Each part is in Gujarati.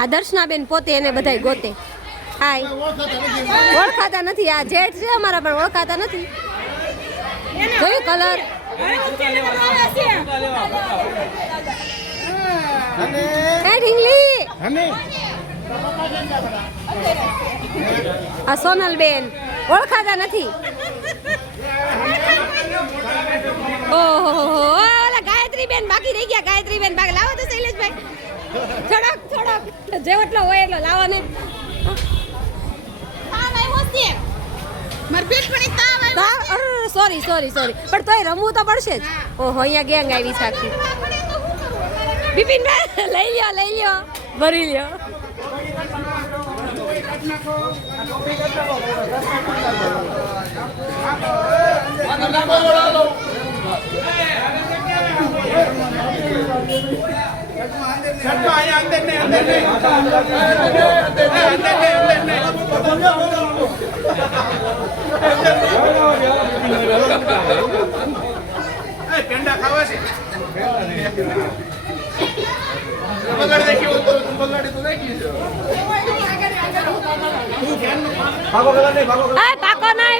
આદર્શના બેન પોતે એને બધાય ગોતે. હાય, ઓળખાતા નથી. આ જેઠ છે અમારા, પણ ઓળખાતા નથી. જોયું કલર? આ સોનલ બેન ઓળખાતા નથી. ઓહો, ઓલા ગાયત્રી બેન બાકી રહી ગયા. ગાયત્રી બેન બાકી લાવો તો શૈલેષભાઈ. થોડોક જેવટલો હોય એટલો લાવો ને. સોરી પણ તોય રમવું તો પડશે જ. ઓહો, અહીંયા ગેંગ આવી છે આખી. બિપિનભાઈ લઈ લ્યો ભરી લ્યો. પેંડા ખાવા છે.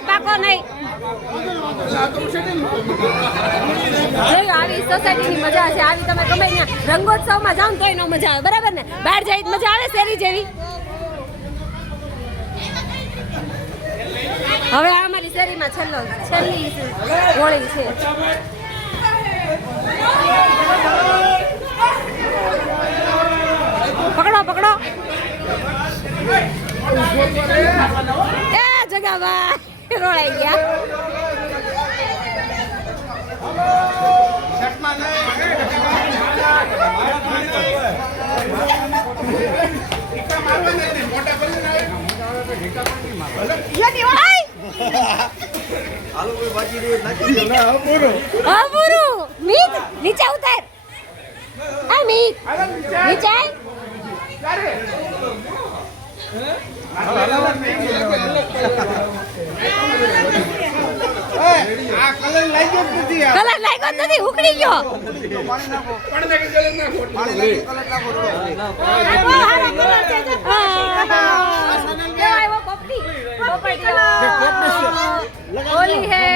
પાકો નહીં. આવી સોસાયટીની મજા છે. આવી તમે ગમે ત્યાં રંગોત્સવમાં જાઓ તોય નો મજા આવે. બરાબર ને? બહાર જઈ મજા આવે શેરી જેવી. હવે અમારી શેરીમાં છેલ્લી હોળી છે. પકડો એ જગાભાઈ રોળાઈ ગયા. મીત નીચે ઉતાર. આ મીત નીચે કલર લાગ્યો નથી. ઉકળી ગયો. હોલી હે.